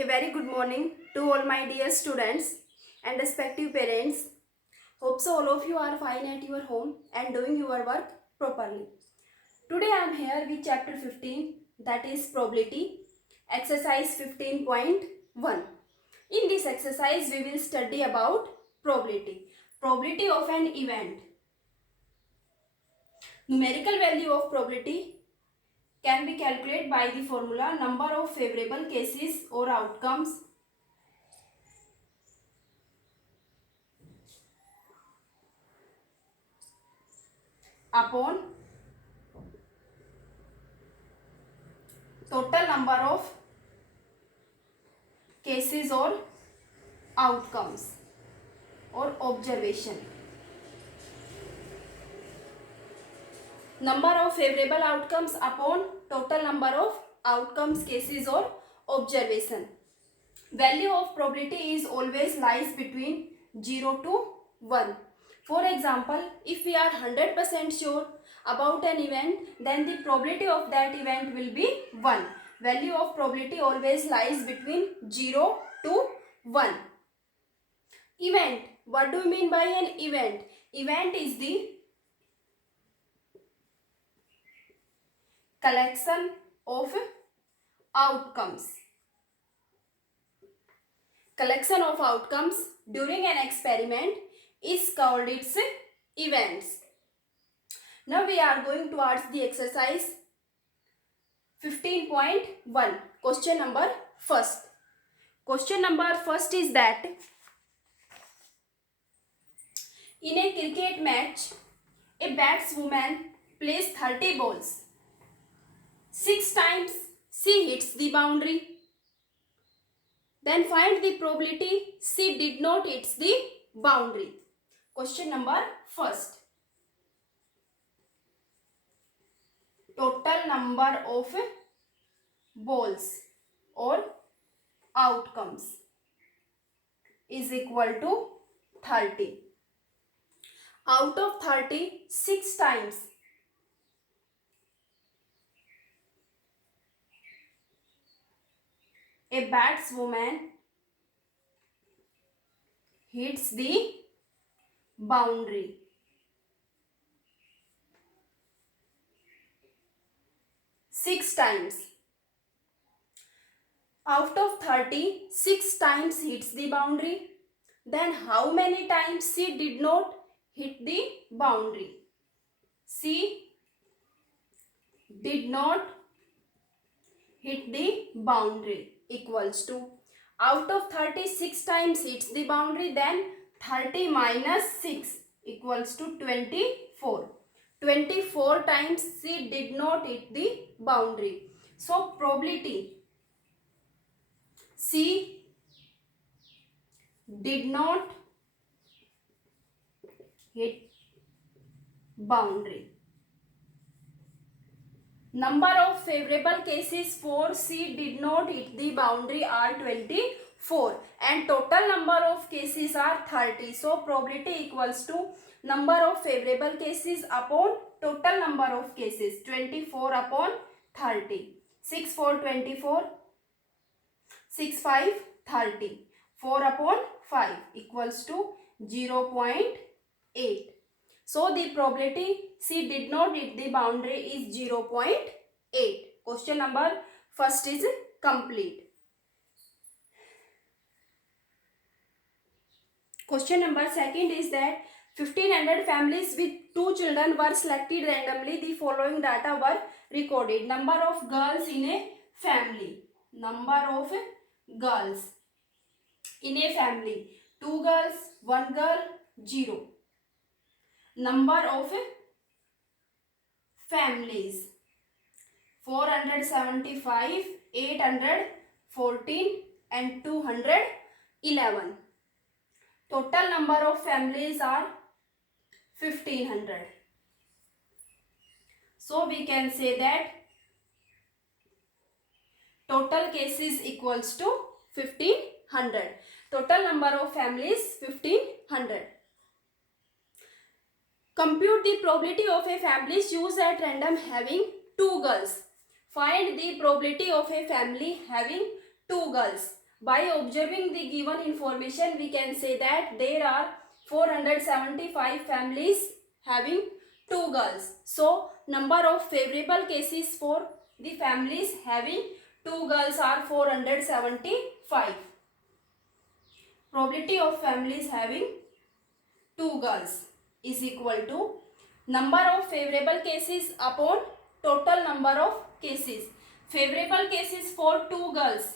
A very good morning to all my dear students and respective parents. Hope so all of you are fine at your home and doing your work properly. Today I am here with chapter 15, that is probability, exercise 15.1. In this exercise we will study about probability. Probability of an event. Numerical value of probability can be calculated by the formula number of favorable cases or outcomes upon total number of cases or outcomes or observation. Number of favorable outcomes upon total number of outcomes, cases or observation. Value of probability is always lies between 0 to 1. For example, if we are 100% sure about an event, then the probability of that event will be 1. Value of probability always lies between 0 to 1. Event. What do you mean by an event? Event is the collection of outcomes. Collection of outcomes during an experiment is called its events. Now we are going towards the exercise 15.1. Question number first. Question number first is that in a cricket match, a batswoman plays 30 balls. 6 times she hits the boundary. Then find the probability she did not hit the boundary. Question number first. Total number of balls or outcomes is equal to 30. Out of 30, 6 times a batswoman hits the boundary. Six times. Out of 30, 6 times hits the boundary. Then how many times she did not hit the boundary? She did not hit the boundary equals to, out of 36 times hits the boundary, then 30 minus 6 equals to 24. 24 times she did not hit the boundary. So probability she did not hit boundary. Number of favorable cases for she did not hit the boundary are 24 and total number of cases are 30. So probability equals to number of favorable cases upon total number of cases, 24 upon 30. 6 4 24, 6 5 30. 4 upon 5 equals to 0.8. So the probability she did not hit the boundary is 0.8. Question number first is complete. Question number second is that 1500 families with 2 children were selected randomly. The following data were recorded. Number of girls in a family. Number of girls in a family. 2 girls, 1 girl, 0. Number of families 475, 814 and 211. Total number of families are 1500. So we can say that total cases equals to 1500. Total number of families 1500. Compute the probability of a family choose at random having 2 girls. Find the probability of a family having 2 girls. By observing the given information, we can say that there are 475 families having 2 girls. So, number of favorable cases for the families having 2 girls are 475. Probability of families having 2 girls is equal to number of favorable cases upon total number of cases. Favorable cases for 2 girls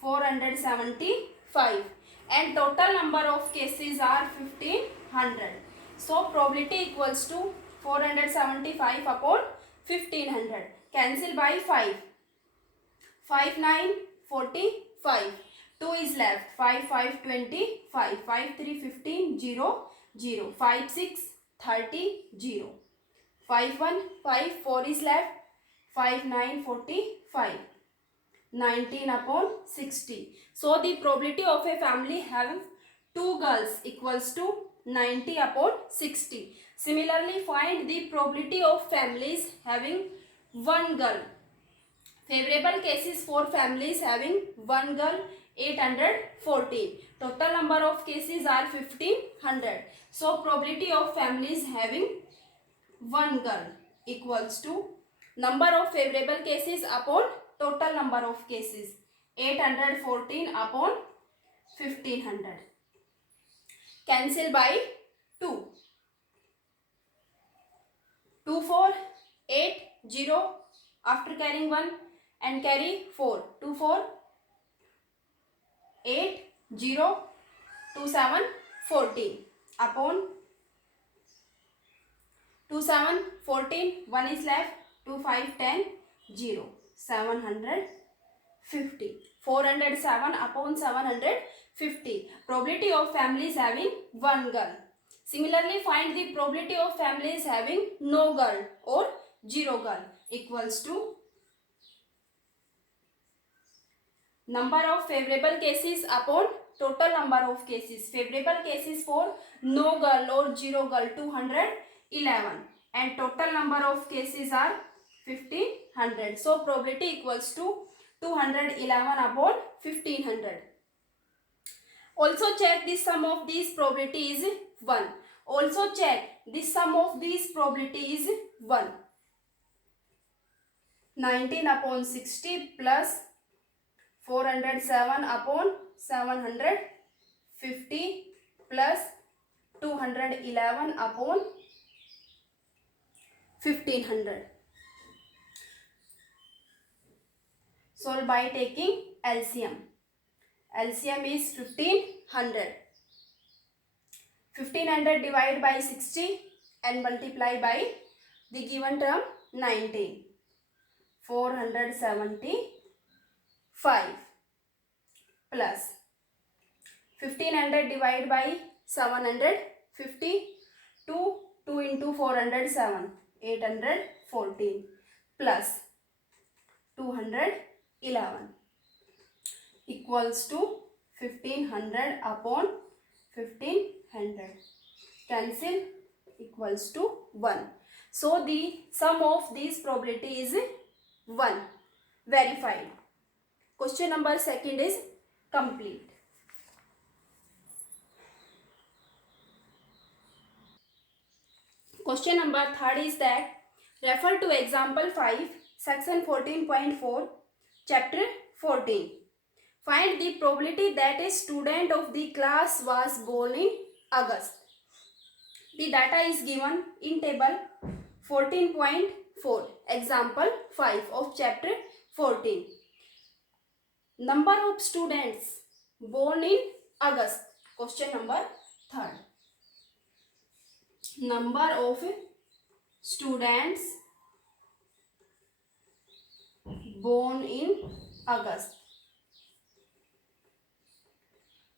475 and total number of cases are 1500. So probability equals to 475 upon 1500. Cancel by 5. 5 9 45. 2 is left. 5 5 25. 5 3 15 0 0. 5 6 30 0. 5 1 5 4 is left. 5 9 45. 19 upon 60. So the probability of a family having 2 girls equals to 90 upon 60. Similarly, find the probability of families having 1 girl. Favorable cases for families having 1 girl 814. Total number of cases are 1500. So probability of families having 1 girl equals to number of favorable cases upon total number of cases 814 upon 1500. Cancel by 2. 2 4 8 0 after carrying 1 and carry 4. 2 4 8 0 2 7 14 upon 2 7 14 1 is left. 2 5 10 0 750. 407 upon 750. Probability of families having 1 girl. Similarly, find the probability of families having no girl or 0 girl equals to number of favorable cases upon total number of cases. Favorable cases for no girl or 0 girl 211 and total number of cases are 1500. So probability equals to 211 upon 1500. Also check the sum of these probability is 1. Also check the sum of these probability is 1. 19 upon 60 plus 407 upon 750 plus 211 upon 1500. Solve by taking LCM. LCM is 1500. 1500 divided by 60 and multiply by the given term 19. 475 plus 1500 divided by 750. 2 into 407 814 plus 211 equals to 1500 upon 1500. Cancel equals to 1. So the sum of these probability is 1. Verified. Question number 2 is complete. Question number 3 is that refer to example 5, section 14.4, chapter 14. Find the probability that a student of the class was born in August. The data is given in table 14.4, example 5 of chapter 14. Number of students born in August. Question number 3. Number of students born in August.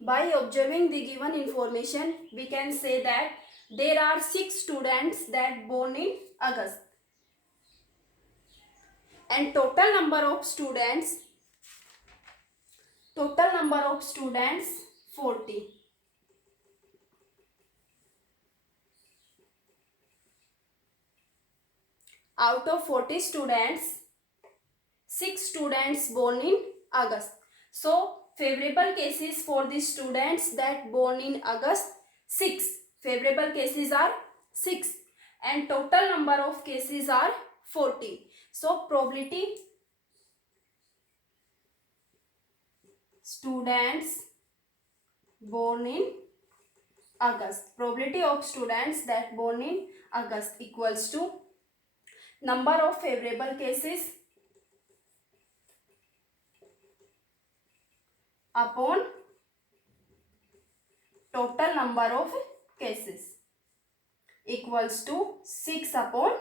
By observing the given information, we can say that there are 6 students that born in August. And total number of students 40. Out of 40 students, 6 students born in August. So favorable cases for the students that born in August 6. Favorable cases are 6 and total number of cases are 40. So probability students born in August. Probability of students that born in August equals to number of favorable cases upon total number of cases equals to 6 upon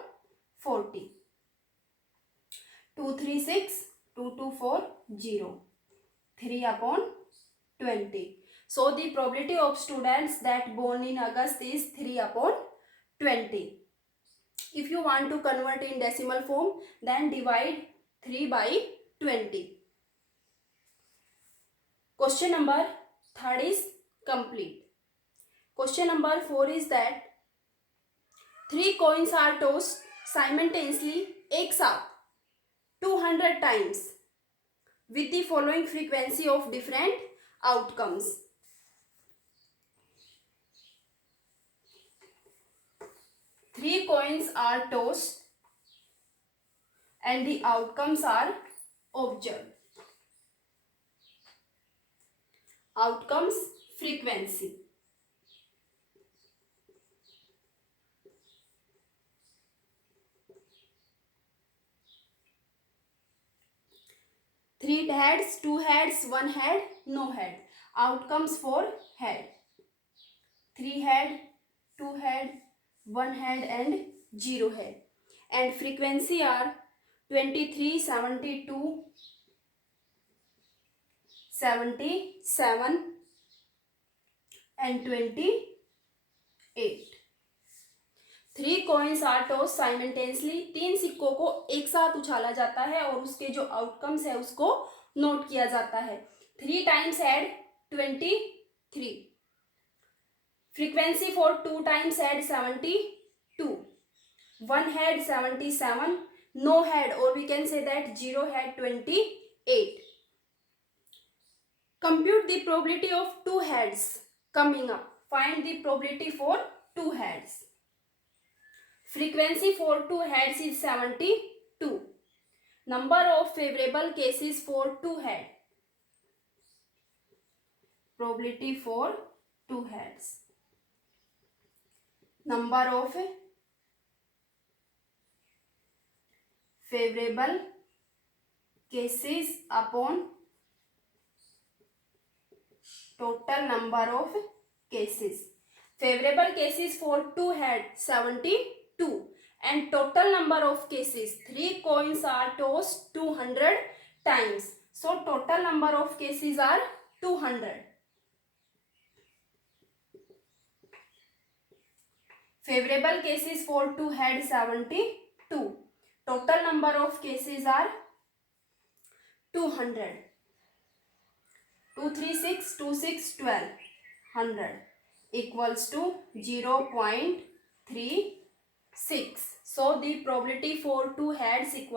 40. 236, 224, 0. 3 upon 20. So the probability of students that born in August is 3 upon 20. If you want to convert in decimal form, then divide 3 by 20. Question number 3 is complete. Question number 4 is that 3 coins are tossed simultaneously एक साथ 200 times with the following frequency of different outcomes. Three coins are tossed and the outcomes are observed. Outcomes frequency. Three heads, two heads, one head, no head. Outcomes for head. 3 head, 2 head, 1 head and 0 head. And frequency are 23, 72, 77 and 28. 3 coins are tossed simultaneously. 3 सिक्कों को एक साथ उछाला जाता है और उसके जो outcomes है उसको नोट किया जाता है. 3 times head 23. Frequency for 2 times head 72. 1 head 77. No head, or we can say that 0 head 28. Compute the probability of 2 heads coming up. Find the probability for 2 heads. Frequency for 2 heads is 72. Number of favorable cases for 2 heads. Probability for 2 heads. Number of favorable cases upon total number of cases. Favorable cases for 2 heads 72 and total number of cases 3 coins are tossed 200 times. So total number of cases are 200. Favorable cases for 2 heads 72. Total number of cases are 200. 236, 26, 12. 100 equals to 0.36. So the probability for 2 heads equals